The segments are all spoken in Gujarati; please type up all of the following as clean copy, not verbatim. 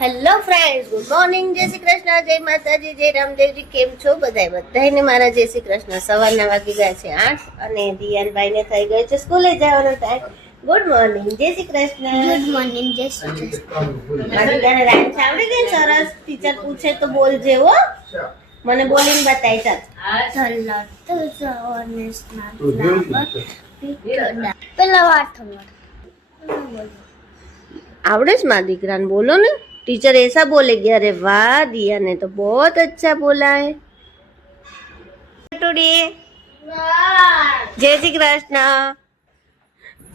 Hello friends, good morning. જય શ્રી કૃષ્ણ, જય માતાજી, જય રામદેવજી. કેમ છો બધાને? મારા જય શ્રી કૃષ્ણ. સવારના વાગી ગયા છે 8 અને દિયાનભાઈ ને થઈ ગયો છે સ્કૂલે જવાનો ટાઈમ. ગુડ મોર્નિંગ, જય શ્રી કૃષ્ણ. ગુડ મોર્નિંગ, જય શ્રી કૃષ્ણ. મારી તને રાઈમ્સ આવડી ગઈ? સરસ. ટીચર પૂછે તો બોલજે હો. મને બોલીને બતાય ચાલ. પેલા વાત आवड़े माँ दीकरा ने बोलो ने. टीचर ऐसा बोलेगी, अरे वाह दिया ने तो बहुत अच्छा बोला है. जय श्री कृष्ण.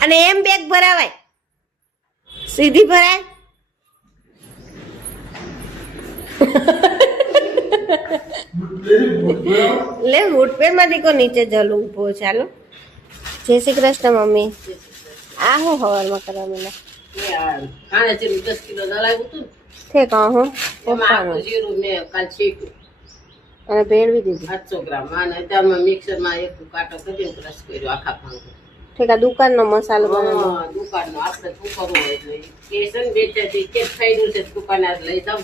અને એમ બેગ ભરાવાય, સીધી ભરાય. લે ફૂટપેડ માંથી કો નીચે જલો ઉભો. ચાલો. જય શ્રી કૃષ્ણ મમ્મી. આ હું હવારમાં કરવા મને ઠીક હું અને ભેળવી દીધું. 700 ગ્રામ અને ત્યારમાં મિક્સરમાં એક કાંટો કરીને ક્રશ કર્યો આખા ભાંગો. ઠીક આ દુકાનનો મસાલો બનાવ્યો. હા, દુકાનનો આપણે શું કરવું હોય એટલે કેસન વેચાતી કે ખાઈનું છે દુકાને આજ લઈ જાવ.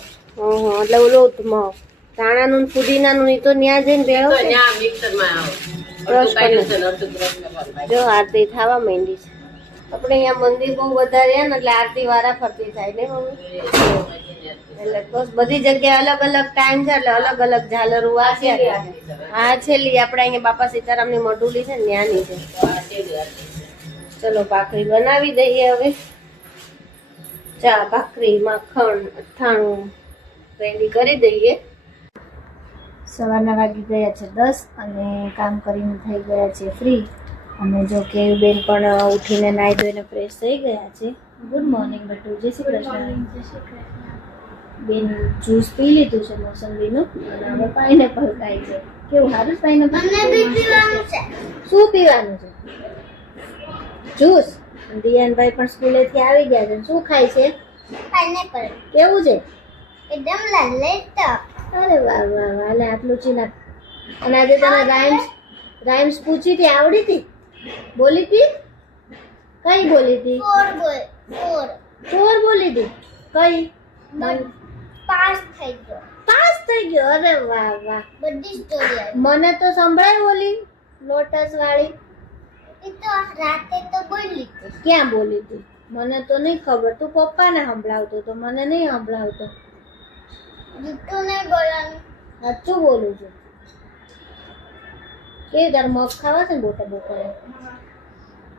એટલે ઓલું ધાણાનું ફુદીનાનું ઈ તો ન્યા જઈને ભેળો તો ન્યા મિક્સરમાં ક્રશ કાઢ્યું છે ને અડધું ક્રશ કરવાનું. જો આરતી થવા માંડી છે. આપણે અહીંયા મંદિર બહુ વધારે ને એટલે આરતી વારા ફરતી થાય ને મમ્મી. એટલે બસ બધી જગ્યાએ અલગ અલગ ટાઈમ છે એટલે અલગ અલગ ઝાલરો વાગ્યા. હા છેલ્લી આપણે અહીંયા બાપા સીતારામની મઢુલી છે ને ત્યાંની છે. ચલો ભાખરી બનાવી દઈએ હવે. ચા ભાખરી માખણ અથાણું રેડી કરી દઈએ. સવારના વાગી ગયા છે 10 અને કામ કરીને થઈ ગયા છે ફ્રી. અને જો કે બેન પણ ઉઠીને નાઈ ધોઈને ફ્રેશ થઈ ગયા છે. ગુડ મોર્નિંગ બટુ. જય શ્રી કૃષ્ણ. બેન જ્યુસ પી લીધું છે મોસંબીનું અને હવે પાઇનેપલ ખાય છે. કેવું સારું પાઇનેપલ? શું પીવાનું છે? જ્યુસ. દિયાનભાઈ પણ સ્કૂલેથી આવી ગયા છે. શું ખાય છે? પાઇનેપલ. કેવું છે? એકદમ લાલ લેતા. અરે વાહ વાહ વાહ. એટલે આટલું ચીના. અને આજે તને રાઇમ્સ પૂછી હતી, આવડી હતી? બોલી હતી? કઈ બોલી હતી? ચોર બોલી હતી? કઈ? પાસ થઈ ગયો. પાસ થઈ ગયો. અરે વાહ વાહ. બધી સ્ટોરી આવી. મને તો સંભળાય બોલી લોટસ વાળી. એ તો રાતે તો બોલી હતી. ક્યાં બોલી હતી? મને તો નહીં ખબર. તું પપ્પાને સંભળાવતો તો મને નહીં સંભળાવતો. જૂઠું નહીં બોલવાનું. સાચું બોલું છું. કેવી તાર મગ ખાવા છે ને બપોરે?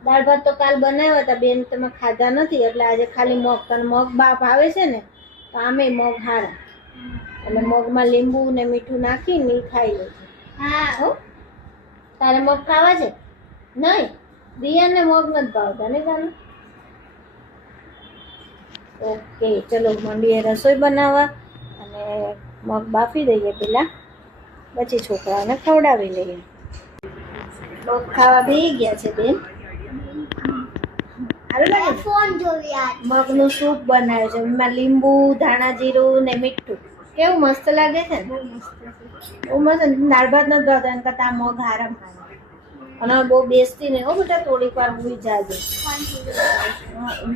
દાળ ભાત તો કાલ બનાવ્યા હતા બેન, તમે ખાધા નથી એટલે આજે ખાલી મગ. તને મગ બાપ આવે છે ને તો આમે મગ હારા એટલે મગમાં લીંબુ ને મીઠું નાખીને ખાઈ લે છે. હા હો તારે મગ ખાવા છે? નહીં, દિયાને મગ નથી ભાવતા ને તારે? ઓકે ચલો મંડીએ રસોઈ બનાવવા અને મગ બાફી દઈએ પેલા, પછી છોકરાઓને ખવડાવી લઈએ. મગ ખાવા બેસી ગયા છે બેન. સારું લાગે? ફોન જોવી આજ. મગનું સૂપ બનાવ્યું છે, એમાં લીંબુ ધાણા જીરું ને મીઠું. કેવું મસ્ત લાગે છે ને? બહુ મસ્ત. દાળ ભાત નથી ભાવતા એમ કરતા મગ હારામ ખાય. અને બહુ બેસતી નહીં હો બેટા, થોડીક વાર ઊભી જાજે.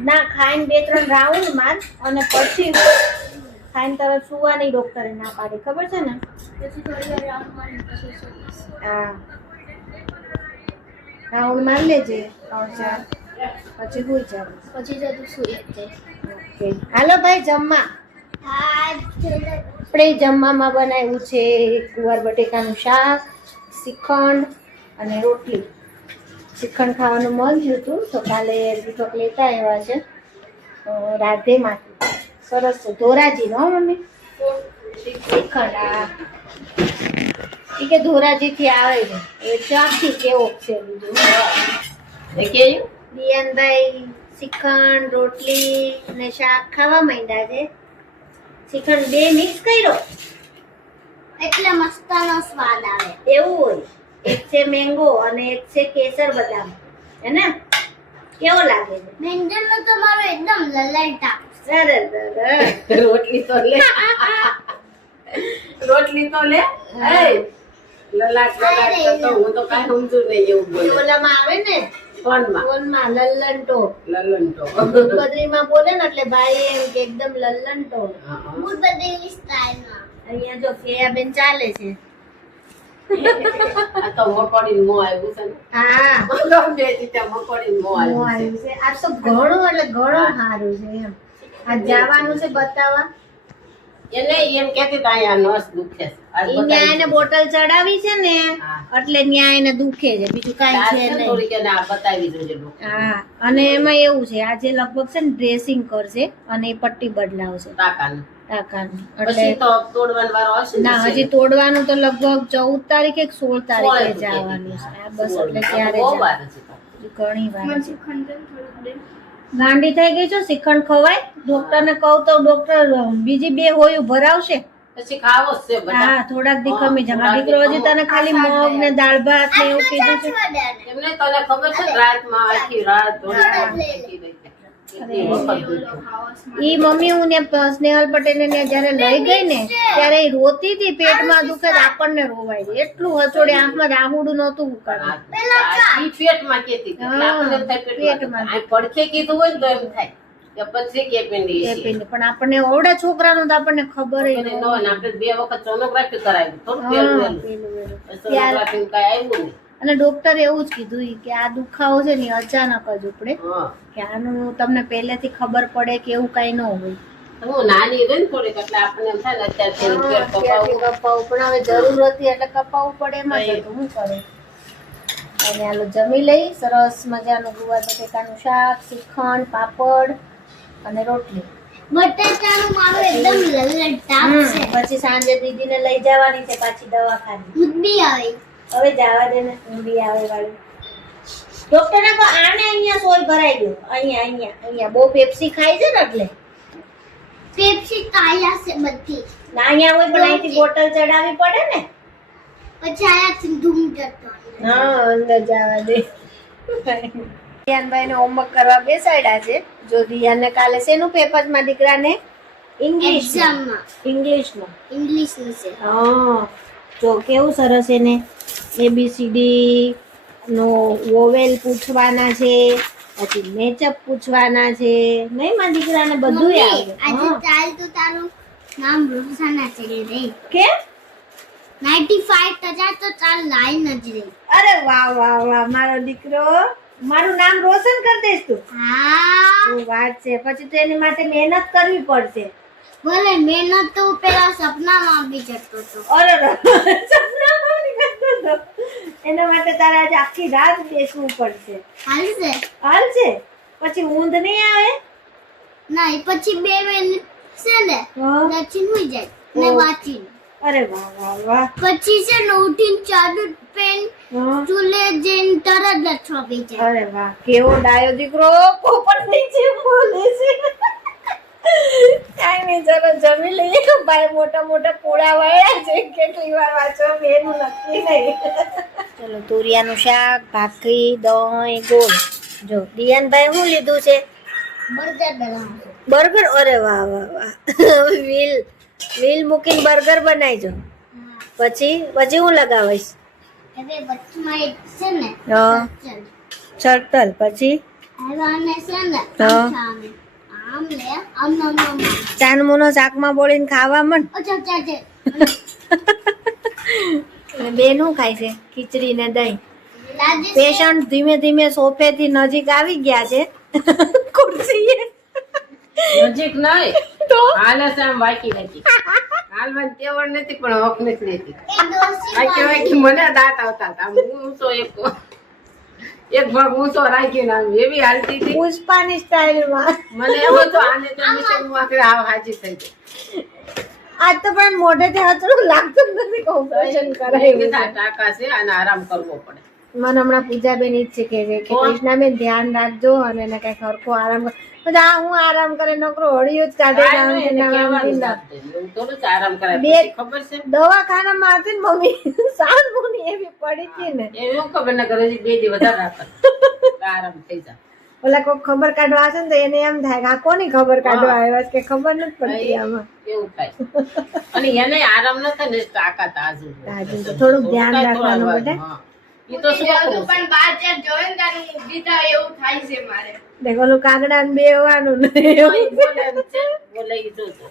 ના ખાઈને 2-3 રાઉન્ડ માર અને પછી ખાઈને તરત સુવાની ડોક્ટરે ના પાડી, ખબર છે ને? હા રાઉન્ડ માર લેજે 3-4 પછી સુઈ જાવ. પછી જતું સુઈ જશે. ઓકે હાલો ભાઈ જમવા. હા ચલો. આપણે જમવામાં બનાવ્યું છે ગુવાર બટેકાનું શાક, શ્રીખંડ અને રોટલી. શ્રીખંડ ખાવાનું મન થયું હતું તો કાલે દીપક લેતા આવ્યા છે રાધેમાંથી. સરસ છે, ધોરાજીનો હો મમ્મી શ્રીખંડ. આ એ કે ધોરાજીથી આવે છે એ ચાકથી કેવો છે બીજું એ કેયું? દિયાનભાઈ શ્રીખંડ રોટલી ને શાક ખાવા માંડ્યા છે. શ્રીખંડ 2 મિક્સ કર્યો એટલે મસ્તનો સ્વાદ આવે. એવું હોય. એક છે મેંગો અને એક છે કેસર બદામ, હે ને? કેવો લાગે છે? મેંજનનો તો મારો એકદમ લલાટા. સરસ. રોટલી તો લે. રોટલી તો લે. લલાટ તો હું તો કાંઈ સમજુ નહીં એવું બોલે. ઓલામાં આવે ને ફોનમાં ફોનમાં લલ્લન ટોપ. લલન તો બદ્રીમાં બોલે ને એટલે ભાઈ એમ કે એકદમ લલ્લન ટોપ. હું બધી સ્ટાઇલમાં. અહીંયા જો ફેયાબેન ચાલે છે. આ તો મકોડીને મોં આવ્યું છે ને હા બોલો બે રીતે મકોડીને મોં હું આવ્યું આવ્યું છે. આ તો ઘણું એટલે ઘણું સારું છે એમ. આ જવાનું છે બતાવવા. છે એને એમ કહેતી હતા અહીંયા નસ દુખે છે આજ ઈ ન્યા એને બોટલ ચડાવી છે ને હા. એટલે ન્યા એને દુખે છે બીજું કાંઈ છે નહીં. થોડીક એને આ બતાવી જોજે ડોક્ટર હા અને એમાં એવું છે આજે લગભગ છે ને ડ્રેસિંગ કરશે અને એ પટ્ટી બદલાવશે ટાકાનું ટાંકાની. પછી એટલે તો તોડવાનો વારો આવશે ને ના હજી તોડવાનું તો લગભગ 14 તારીખે કે 16 તારીખે જવાનું છે. આ બસ એટલે ત્યારે બહુ જવાનું. વાર છે તો. હજી ઘણી વાર છે. શ્રીખંડ થોડુંક દે. ગાંડી થઈ ગઈ છો શ્રીખંડ ખવાય ડોક્ટર ને કહું તો ડોક્ટર બીજી 2 હોયું ભરાવશે. પછી ખાવો જ છે બધા હા થોડાક દી કમી જાય. મારો દીકરો હજી તને ખાલી મગ ને દાળ ભાત ને એવું કીધું છે. એમને તને ખબર છે ને રાતમાં આખી રાત દોડી દોડી રહી છે. એટલી વખત દુખ્યું. ઈ મમ્મી હું ને સ્નેહલ પટેલ ને જયારે લઈ ગઈ ને ત્યારે ઈ રોતી હતી પેટમાં દુખે તો આપણને રોવાય છે. એટલું હચોડે આંખમાં રાહુડું નહોતું ઉકાળ્યું. ઈ પેટમાં કેતી હતી. એટલે આપણને એમ થાય પેટમાં. આ પડખે કીધું હોય ને તો એમ થાય કે પછી કે પેંડી એ છે. પીને. પણ આપણને ઓવડા છોકરાનું તો આપણને ખબર ય અને ન નો ને આપણે 2 વખત સોનોગ્રાફી કરાવી થોડું હોય. પેલું હા, એનું. પેલું વેલું. સોનોગ્રાફી કઈ આવ્યું નહીં. અને ડોક્ટરે એવું જ કીધું ઈ કે આ દુખાવો છે ને ઈ અચાનક જ ઉપડે હા કે આનું તમને પહેલેથી ખબર પડે કે એવું કઈ ન હોય. હું નાની રહી ને થોડીક એટલે આપણને એમ થાય ને અત્યારથી પેટ ત્યારથી કપાવું. કપાવું પણ હવે જરૂર હતી એટલે કપાવવું પડે એમાં જ હતું. શું કરે અને હાલો જમી લઈ. સરસ મજાનું ગુવાર બટેકાનું શાક, શ્રીખંડ, પાપડ અને રોટલી. બટાટાનું મારું એકદમ લલટાપ છે. પછી સાંજે દીદીને લઈ જવાની છે પાછી દવાખાને. બુદ્ધિ આવે. હવે જવા દે ને ઊંડી આવે વાળી. ડોક્ટરને કહો આને અહીંયા સોય ભરાઈ દો. અહીંયા અહીંયા અહીંયા બહુ પેપ્સી ખાય છે ને એટલે પેપ્સી કાયા છે બધી. ના અહીંયા હોય પણ અહીંથી બોટલ ચડાવવી પડે ને. પછી આયાથી ધૂમ જતો. હા અંદર જવા દે. દિયાનભાઈ ને હોમવર્ક કરવા બેસાડ્યા છે. જો દિયાને કાલે શેનું પેપરમાં દીકરાને ઇંગ્લિશ એક્ઝામમાં ઇંગ્લિશમાં. ઇંગ્લિશનું છે. હા જો કેવું સરસ એને એબીસીડી નો વોવેલ પૂછવાના છે પછી મેચઅપ પૂછવાના છે. નહીં માં દીકરાને બધું મમ્મી, આવડે. આજે હા. ચાલ તો તારું નામ રોસાના ચડી રહી. કેમ? 95% તો ચાલ લાઈન જ રહી. અરે વાહ વાહ વાહ મારો દીકરો. મારું નામ રોશન કરી દઈશ તું. હા શું વાત છે. પછી તો એની માટે મહેનત કરવી પડશે. ભલે મહેનત તો પેલા સપનામાં બી જતો હતો. અરે સપનામાં નહીં કરતો તો. એના માટે તારે આજે આખી રાત બેસવું પડશે. હાલશે હાલ છે પછી ઊંઘ નહીં આવે. ના પછી 2 મિનિટ છે ને હા. લચીન હોઈ જાય ને ઓહ. વાંચીને અરે વાહ વાહ વાહ. પછી છે ને ઉઠીને ચાદુ પેન હા. ચૂલે જઈને તરત લચવા પી જાય. અરે વાહ કેવો ડાયો દીકરો. પોપટ નીચે બોલે છે. કાંઈ નહીં ચલો જમી લઈએ. ભાઈ મોટા મોટા પોળા વાળ્યા છે. કેટલી વાર વાંચો એનું નક્કી નહીં. ચલો તુરિયાનું શાક, ભાખરી, દહીં, ગોળ. જો દિયાનભાઈ શું લીધું છે? બર્ગર બનાવવાનું છે. બર્ગર. અરે વાહ વાહ વાહ. વ્હીલ મૂકીને બર્ગર બનાવીજો. હા. પછી પછી હું લગાવીશ હવે વચમાં એક છે ને હા. ચલ ચટલ. પછી આને છે ને હા. આમ લે આમ આમ આમ ચાનમુનો શાકમાં બોળીને ખાવા મન. અચ્છા ચાચે અને બેન શું ખાય છે? ખીચડી ને દહીં. લાગે છે પેશન્ટ ધીમે ધીમે સોફેથી નજીક આવી ગયા છે. ખુરશીએ. નજીક નહીં તો હાલે છે આમ વાંકી વાંકી. હાલવાની તેવડ નથી પણ હક નથી લેતી. એ દોશી વાંકી વાંકી મને દાંત આવતા હતા. આમ ઊંચો એક ભાગ ઊંચો રાખીને આમ એવી હાલતી હતી. પુષ્પાની સ્ટાઇલમાં. મને એમ હતું આને તો મિશન આખરે હાવ હાજી થઈ ગઈ. આજ તો પણ મોઢેથી હચડું લાગતું જ નથી. ઓપરેશન કરાયું છે. કીધા ટાંકા છે અને આરામ કરવો પડે. મને હમણાં પૂજાબેન ઈ જ શીખે છે કે કૃષ્ણાબેન ધ્યાન રાખજો અને એને કઈક હરખો આરામ કર. બધા હું આરામ કરે નકરો હળિયો જ કાઢે છે આમથી ને આમથી ને આમ. એવું થોડું જ આરામ કરાય. બે- પછી ખબર છે દવાખાનામાં હતી ને મમ્મી સાંભળું એવી પડી હતી ને. એવું ખબર ના કરે 2 દી વધારે રાખે આરામ થઈ જાય. ઓલા કોઈ ખબર કાઢવા આવશે ને તો એને એમ થાય કે આ કોની ખબર કાઢવા આવ્યા છે કે ખબર નથી પડતી આમાં. એવું થાય અને એને આરામ ન થાય ને તાકાત આજુ આજુ તો થોડુંક ધ્યાન રાખવાનું બેટા. ઈ તો છોકરું છે. પણ બાર ચાર જોઈને તારું બીજા એવું થાય છે મારે. દેખ ઓલું કાગડા ને બેવાનું નહીં ઈ બોલે એમ છે, બોલે ઈ જોજો.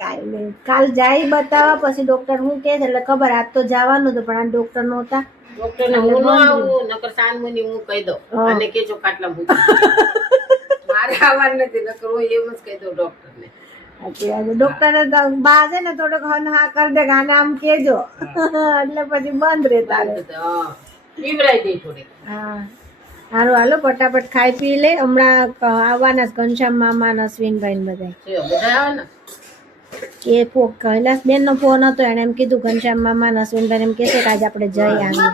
કાંઈ નહીં. કાલ જાય બતાવવા પછી ડોક્ટર શું કહે છે એટલે ખબર આજ તો જવાનું હતું પણ આ ડોક્ટર નહોતા. ડોક્ટરને હું ન આવું નકર સાનમુની હું કહી દઉં હા. અને કેજો ખાટલા મૂકી મારે આવવાનું નથી નકર હું એમ જ કહી દઉં ડોક્ટરને. ડોક્ટર બા છે ને થોડોક હન હા કરી દે કે આને આમ કેજો એટલે પછી બંધ રહેતા રહે. હા, પીવડાવી દે થોડીક. હા સારું હાલો ફટાફટ ખાઈ પી લે. હમણાં આવવાના જ ઘનશ્યામ મામા ને અશ્વિનભાઈ ને બધા છે, બધા આવે ને કે કૈલાસ બેન નો ફોન હતો એને એમ કીધું ઘનશ્યામ મામા ને અશ્વિનભાઈ એમ કહેશે કે આજે આપણે જઈ આવીએ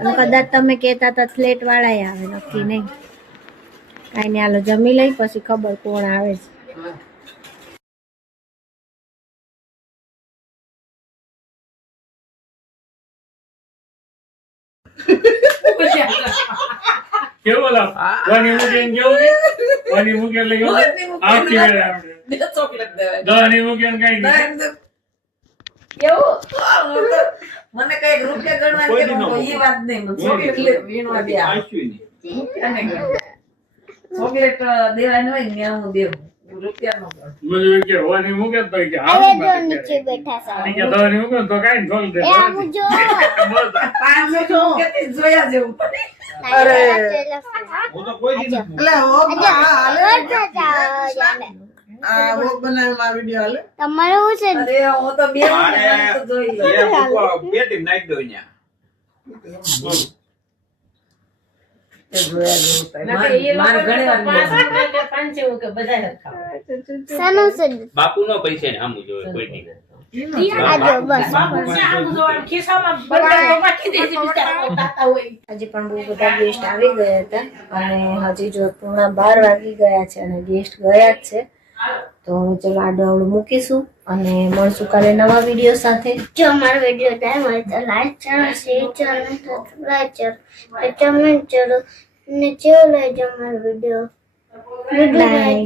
અને કદાચ તમે કહેતા હતા ફ્લેટ વાળા આવે નક્કી નહીં. કાંઈ નહીં હાલો જમી લઈ પછી ખબર કોણ આવે છે. હા. કેવો લાવ વાની મૂકી કેવું નહીં વાની મૂકી એટલે કેવું આવતી વેળે આપણે બે ચોકલેટ દેવાય. દવાની મૂકી કઈ નહીં કેવું? મને કઈ રૂપિયા ગણવા એ વાત નહીં ચોકલેટ વીણવા દે ચોકલેટ દેવાની હોય ને હું દેવું રૂપિયા નો બધું કે વાની મૂકે તો કે અરે આવું જો નીચે બેઠા અને છે. કે દવાની મૂકે તો કઈ ખોલ દે એ આમ જો. 500 જો કેટલી જોયા જેવું અરે. હું તો કોઈ દી એટલે હોક હાલે આ હોક બનાવ્યો માં વિડિયો હાલે તમારે શું છે? અરે હું તો બે વખત તો જોઈ લો પેટી નાખી દો અહીંયા જોયા જેવું થાય. નકર ઈ મારે લોકો ઘણી વાર તો 5 કે 5 કે બધાય ખાવા. સનું છે? બાપુ નો પૈસા ને આમ જોવે કોઈ દી આ જો બસ. બાપુ છે આમ જોવાનું ખિસ્સામાં બધા બાકી દે છે બિચારા તાતા હોય. હજી પણ બહુ બધા ગેસ્ટ આવી ગયા હતા અને હજી જો પૂર્ણ 12 વાગી ગયા છે અને ગેસ્ટ ગયા જ છે. તો ચલો આડું આવડું મૂકીશું અને મળશું કાલે નવા વિડીયો સાથે. જો અમારો વિડીયો ગમ્યો હોય તો લાઈક કરો, શેર કરો અને સબસ્ક્રાઇબ કરો. કમેન્ટ કરો અને જેવો લાગ્યો અમારો વિડીયો.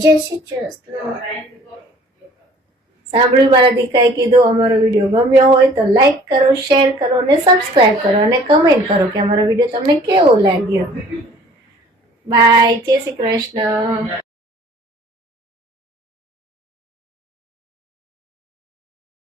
જય શ્રી કૃષ્ણ. સાંભળ્યું મારા દીકરાએ કીધું અમારો વિડીયો ગમ્યો હોય તો લાઈક કરો, શેર કરો અને સબસ્ક્રાઇબ કરો અને કમેન્ટ કરો કે અમારો વિડીયો તમને કેવો લાગ્યો. બાય, જય શ્રી કૃષ્ણ.